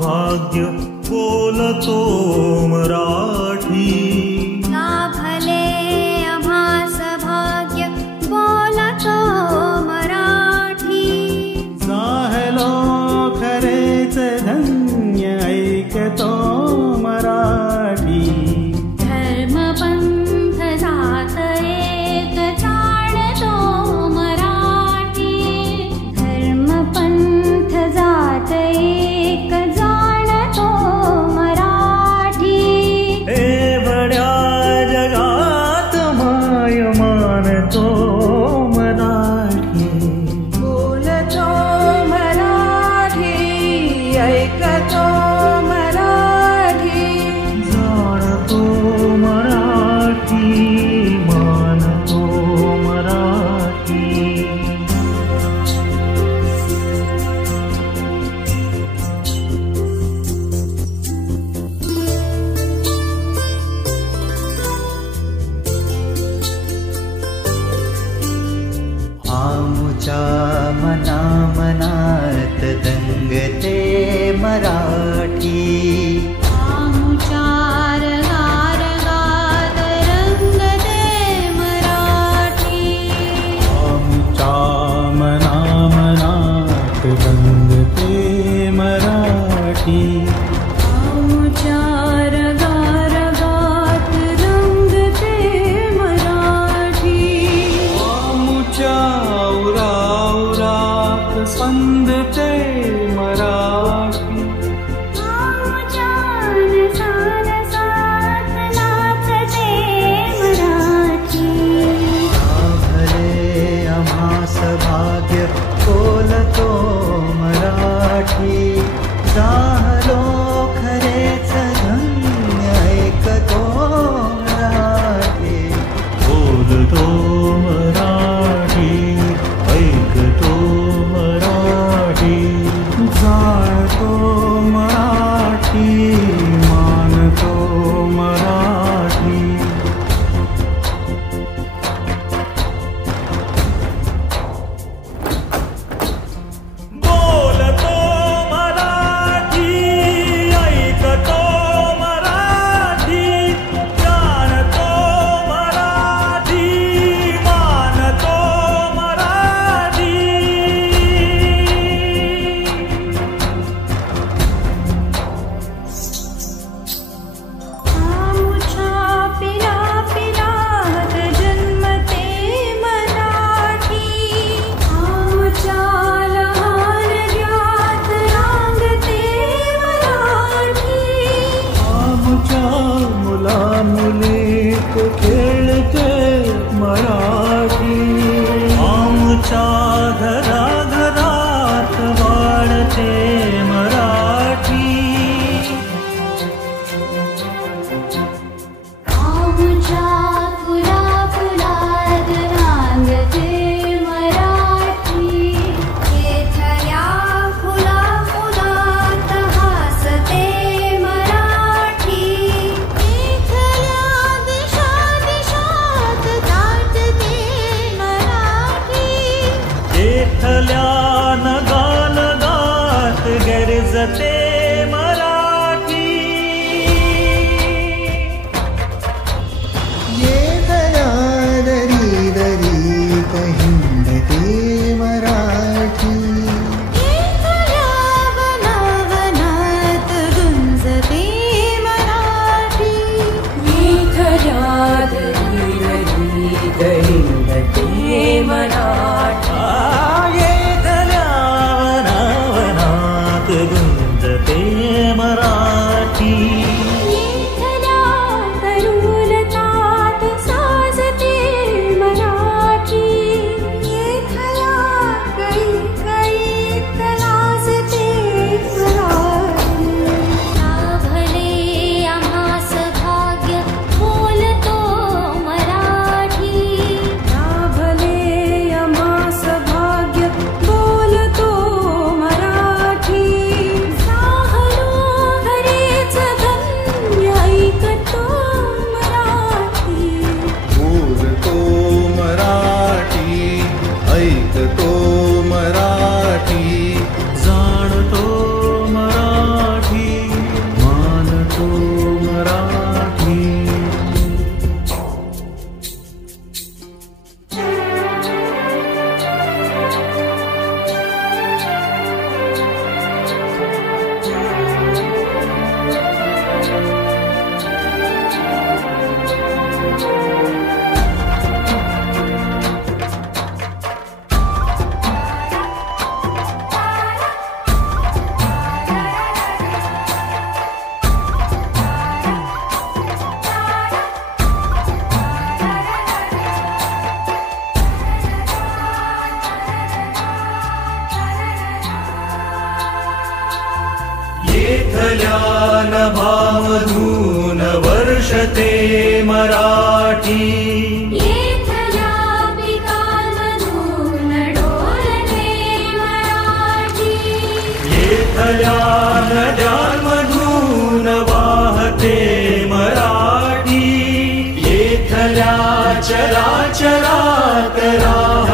भाग्य बोलतो मराठी. लाभले आम्हास भाग्य बोलतो मराठी. झालो खरेच धन्य ऐकतो मराठी. धर्म पंथ जात एक जाणतो मराठी. धर्म पंथ जात एक जाणतो मराठी. एवढ्या जगात माय मानतो मराठी. बोलतो मराठी ऐकतो मराठी. जाणतो मराठी मानतो मराठी. आमुच्या मना मनात दंगते मराठी. आमुच्या रगारगात रंगते मराठी. आमुच्या मना मनात दंगते मराठी. आमुच्या रगारगात रंगते मराठी. आमुच्या उराउरात स्पंदते मराठी. आमुच्या नसानसात नाचते मराठी. लाभले आम्हास भाग्य बोलतो मराठी. झालो खरेच धन्य ऐकतो मराठी. बोलतो मराठी ऐकतो मराठी. जाणतो मराठी मानतो मराठी. बोलतो मराठी ऐकतो मराठी. जाणतो मराठी मानतो मराठी. आमुच्या पिला पिलात जन्मते मराठी. आमुच्या लहान ज्ञात रांगते मराठी. आमुच्या मुला मुलीत खेळते मराठी. आमच्या घराघरात वाढते मराठी. आमुच्या फुलाफुलात रांगते मराठी. येथल्या फुलाफुलात हासते मराठी. येथल्या दिशा दिशात दाटते मराठी. येथल्या नगानगात गरजते मराठी. येतया दरी दरी हिंडते मराठी. येथल्या वनावनात गुंजते मराठी. येथल्या दरीदरीत हिंडते मराठी. येथल्या वनावनात गुंजते मराठी. येथल्या तरुलतात साजते मराठी. येथल्या कैकैत लाजते मराठी. लाभले आम्हास भाग्य बोलतो मराठी. गाजते मराठी येथल्या पिकांमधून डोलते मराठी येथल्या नद्यांमधून वाहते मराठी येथल्या चराचरात राहते